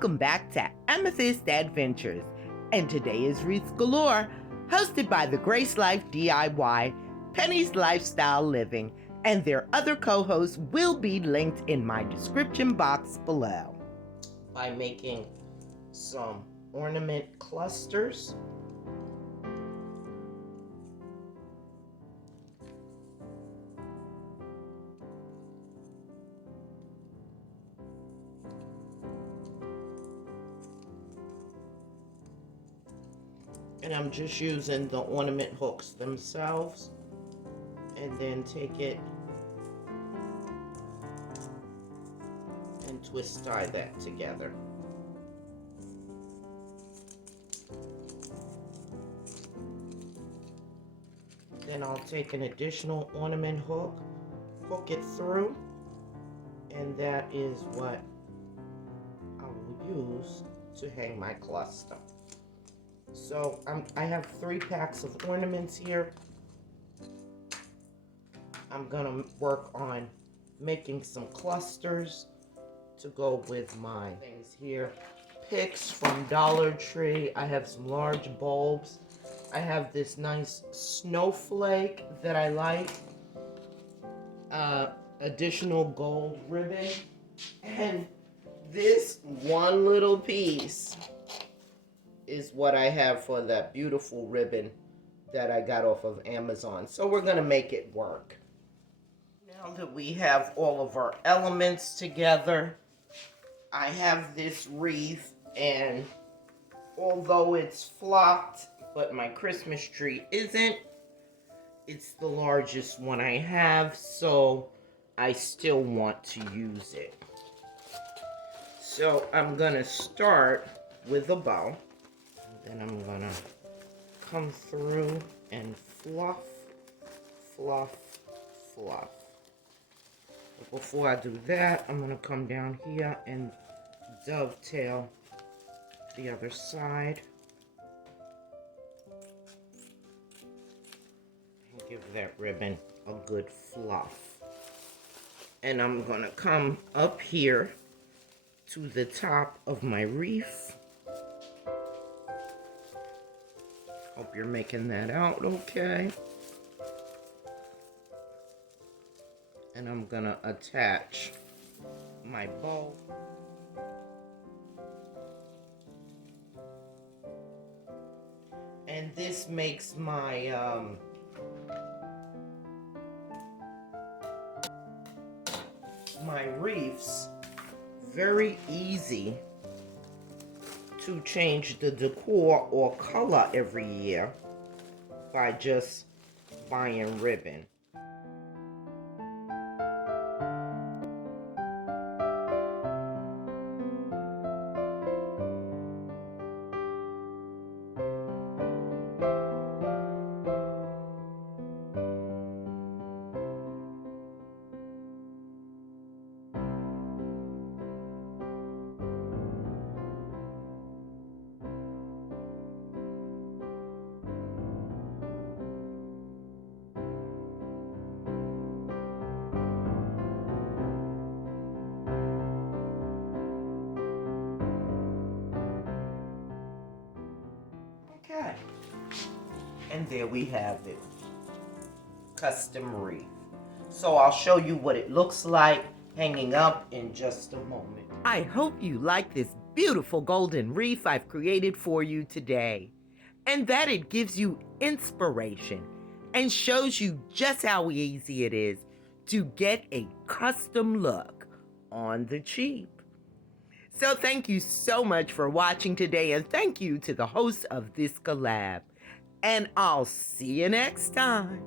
welcome back to Amethyst Adventures. And today is Wreath Galore, hosted by the Grace Life DIY, Penny's Lifestyle Living, and their other co-hosts will be linked in my description box below. By making some ornament clusters. And I'm just using the ornament hooks themselves, and then take it and twist tie that together. Then I'll take an additional ornament hook, hook it through, and that is what I will use to hang my cluster. So I have 3 packs of ornaments here. I'm gonna work on making some clusters to go with my things here. Picks from Dollar Tree. I have some large bulbs. I have this nice snowflake that I like. Additional gold ribbon. And this one little piece is what I have for that beautiful ribbon that I got off of Amazon. So we're gonna make it work. Now that we have all of our elements together, I have this wreath, and although it's flocked, but my Christmas tree isn't, it's the largest one I have, so I still want to use it. So I'm gonna start with a bow. Then I'm gonna come through and fluff, fluff, fluff. But before I do that, I'm gonna come down here and dovetail the other side. And give that ribbon a good fluff. And I'm gonna come up here to the top of my wreath. Hope you're making that out okay. And I'm gonna attach my bow. And this makes my my wreaths very easy to change the decor or color every year by just buying ribbon. Okay, and there we have it, custom wreath. So I'll show you what it looks like hanging up in just a moment. I hope you like this beautiful golden wreath I've created for you today, and that it gives you inspiration and shows you just how easy it is to get a custom look on the cheap. So thank you so much for watching today, and thank you to the host of this collab. And I'll see you next time.